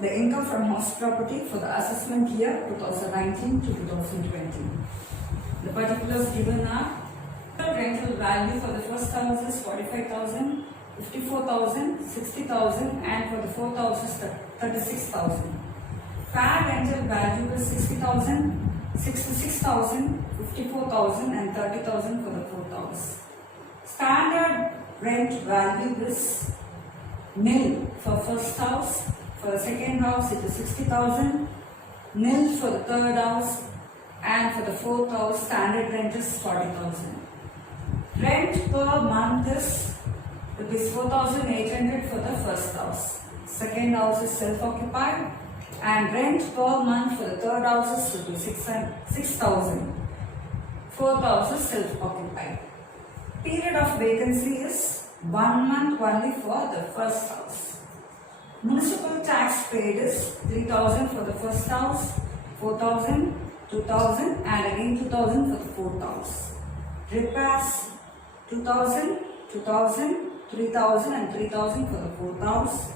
the income from house property for the assessment year 2019 to 2020. The particulars given are: rental value for the first house is 45,000, 54,000, 60,000, and for the fourth house is 36,000. Fair rental value is 60,000, 66,000, 54,000, and 30,000 for the fourth house. Standard rent value is nil for first house. For the second house it is 60,000, nil for the third house, and for the fourth house standard rent is 40,000. Rent per month is rupees 4,800 for the first house. Second house is self-occupied, and rent per month for the third house is rupees 6,000. Fourth house is self-occupied. Period of vacancy is 1 month only for the first house. Municipal tax paid is 3,000 for the first house, 4,000, 2,000, and again 2,000 for the fourth house. Repairs 2,000, 2,000, 3,000, and 3,000 for the fourth house.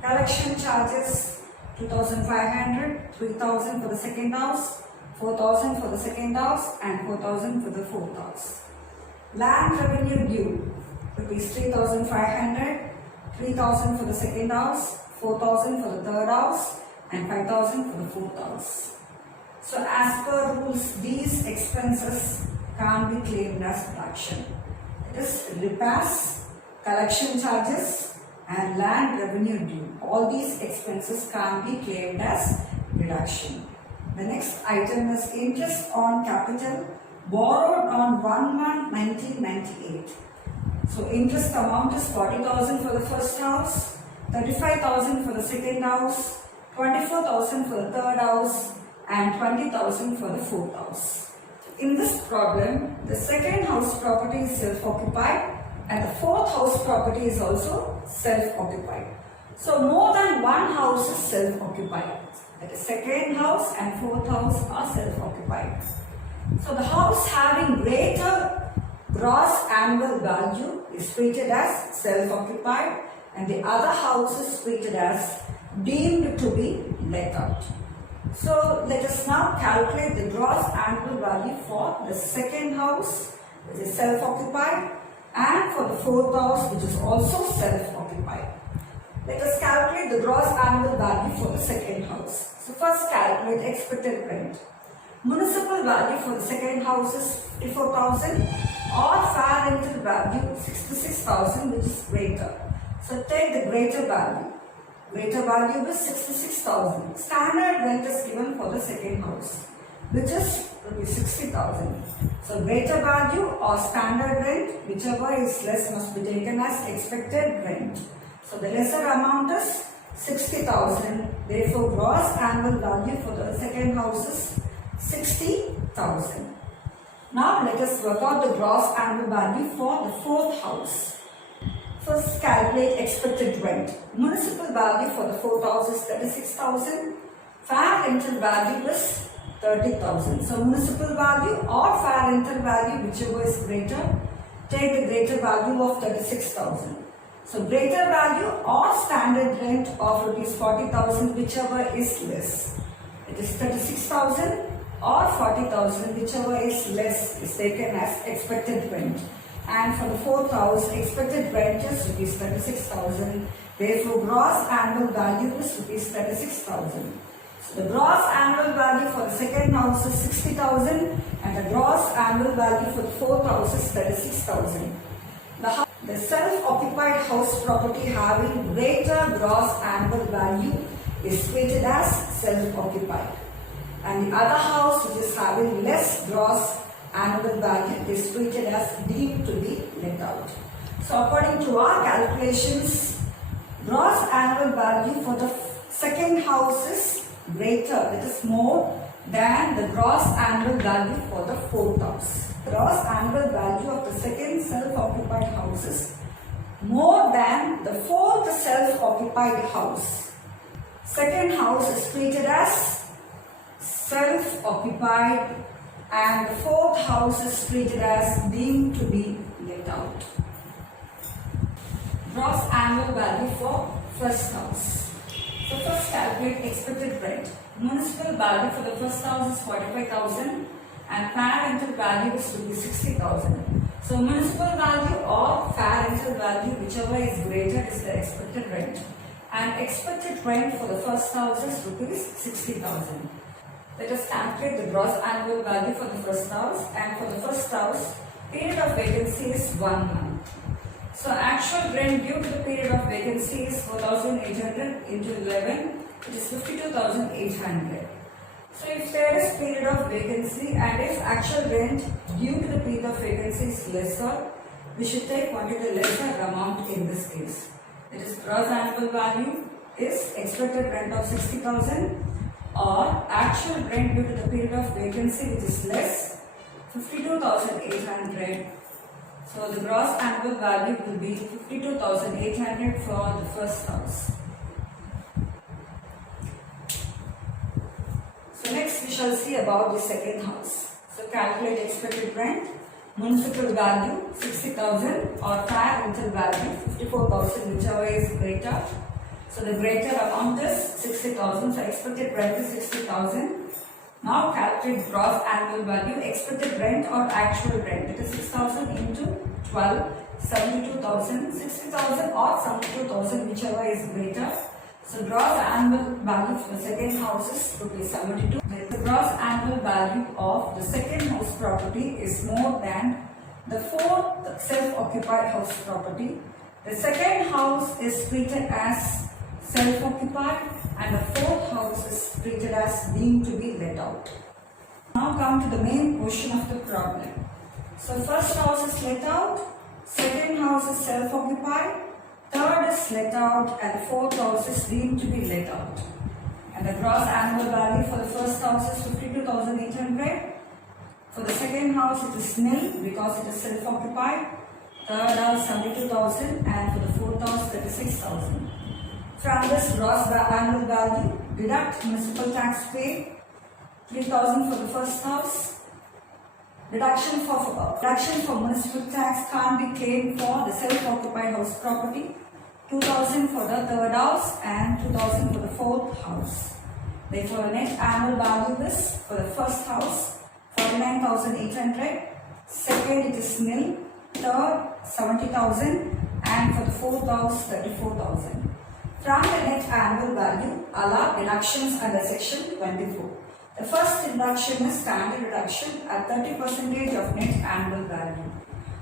Collection charges 2,500, 3,000 for the second house, 4,000 for the second house, and 4,000 for the fourth house. Land revenue due rupees 3,500, 3,000 for the second house, 4,000 for the third house, and 5,000 for the fourth house. So as per rules, these expenses can't be claimed as deduction. It is repairs, collection charges, and land revenue due. All these expenses can't be claimed as deduction. The next item is interest on capital borrowed on 1/1/1998. So interest amount is 40,000 for the first house, 35,000 for the second house, 24,000 for the third house, and 20,000 for the fourth house. In this problem, the second house property is self-occupied and the fourth house property is also self-occupied. So more than one house is self-occupied. That is, second house and fourth house are self-occupied. So the house having greater gross annual value is treated as self-occupied, and the other house is treated as deemed to be let out. So let us now calculate the gross annual value for the second house, which is self-occupied, and for the fourth house, which is also self-occupied. Let us calculate the gross annual value for the second house. So first calculate expected rent. Municipal value for the second house is 54,000, or fair rental value 66,000, which is greater. So take the greater value. Greater value is 66,000. Standard rent is given for the second house, which is 60,000. So greater value or standard rent, whichever is less, must be taken as expected rent. So the lesser amount is 60,000. Therefore, gross annual value for the second house is 60,000. Now let us work out the gross annual value for the fourth house. First calculate expected rent. Municipal value for the fourth house is 36,000. Fair rental value is 30,000. So municipal value or fair rental value, whichever is greater, take the greater value of 36,000. So greater value or standard rent of rupees 40,000, whichever is less. It is 36,000 or 40,000, whichever is less, is taken as expected rent. And for the fourth house, expected rent is rupees 36,000. Therefore, gross annual value is rupees 36,000. So the gross annual value for the second house is 60,000, and the gross annual value for the fourth house is 36,000. The self-occupied house property having greater gross annual value is treated as self-occupied, and the other house, which is having less gross annual value, is treated as deemed to be let out. So according to our calculations, gross annual value for the second house is greater, it is more than the gross annual value for the fourth house. Gross annual value of the second self-occupied house is more than the fourth self-occupied house. Second house is treated as self-occupied, and the fourth house is treated as deemed to be let out. Gross annual value for first house. So first calculate calculate expected rent. Municipal value for the first house is 45,000 and fair rental value is rupees 60,000. So municipal value or fair rental value, whichever is greater, is the expected rent. And expected rent for the first house is rupees 60,000. Let us calculate the gross annual value for the first house, and for the first house, period of vacancy is 1 month. So actual rent due to the period of vacancy is 4,800 into 11, which is 52,800. So if there is period of vacancy and if actual rent due to the period of vacancy is lesser, we should take only the lesser amount in this case. That is, gross annual value is expected rent of 60,000 or actual rent due to the period of vacancy, which is less, 52,800. So the gross annual value will be 52,800 for the first house. So next we shall see about the second house. So calculate expected rent, municipal value 60,000 or fair rental value 54,000, whichever is greater. So the greater amount is 60,000, so expected rent is 60,000. Now calculate gross annual value, expected rent or actual rent. It is 6,000 into 12, 72,000, 60,000 or 72,000, whichever is greater. So gross annual value for the second house is rupees 72. The gross annual value of the second house property is more than the fourth self-occupied house property. The second house is treated as self-occupied and the fourth house is treated as being to be let out. Now come to the main portion of the problem. So first house is let out, second house is self-occupied, third is let out and fourth house is deemed to be let out. And the gross annual value for the first house is 52,800. For the second house it is nil because it is self-occupied. Third house 72,000 and for the fourth house 36,000. From this gross annual value, deduct municipal tax paid 3,000 for the first house. Deduction for municipal tax can't be claimed for the self-occupied house property. 2,000 for the third house and 2,000 for the fourth house. Therefore, net annual value is for the first house 49,800. Second, it is nil. Third, 70,000 and for the fourth house 34,000. From the net annual value, allow deductions under section 24. The first deduction is standard deduction at 30% of net annual value.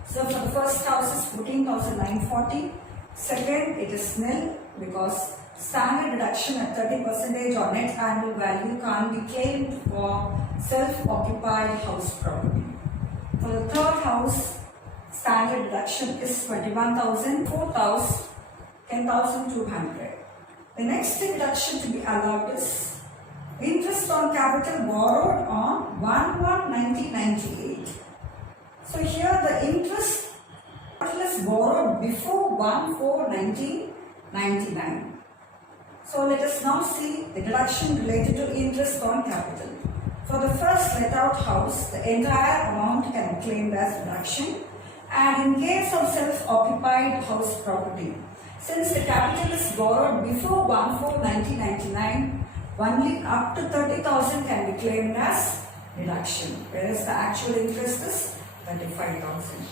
So for the first house is 14,940. Second, it is nil because standard deduction at 30% on net annual value can't be claimed for self-occupied house property. For the third house, standard deduction is 21,000. Fourth house, 10,200. The next deduction to be allowed is interest on capital borrowed on 1/1/1998. So here the interest is borrowed before 1/4/1999. So let us now see the deduction related to interest on capital. For the first let out house, the entire amount can be claimed as deduction, and in case of self-occupied house property, since the capital is borrowed before 1/4/1999, only up to 30,000 can be claimed as deduction, whereas the actual interest is 35,000.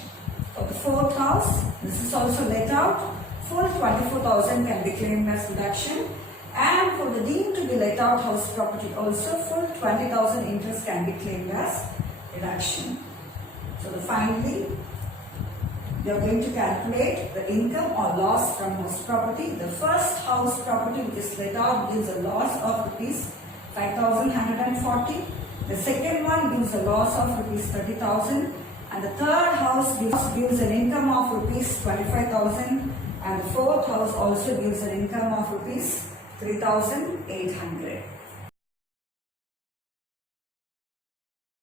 For the fourth house, this is also let out, full 24,000 can be claimed as deduction, and for the deemed to be let out house property also, full 20,000 interest can be claimed as deduction. So finally, we are going to calculate the income or loss from house property. The first house property which is let out gives a loss of rupees 5,140. The second one gives a loss of rupees 30,000. And the third house gives an income of rupees 25,000. And the fourth house also gives an income of rupees 3,800.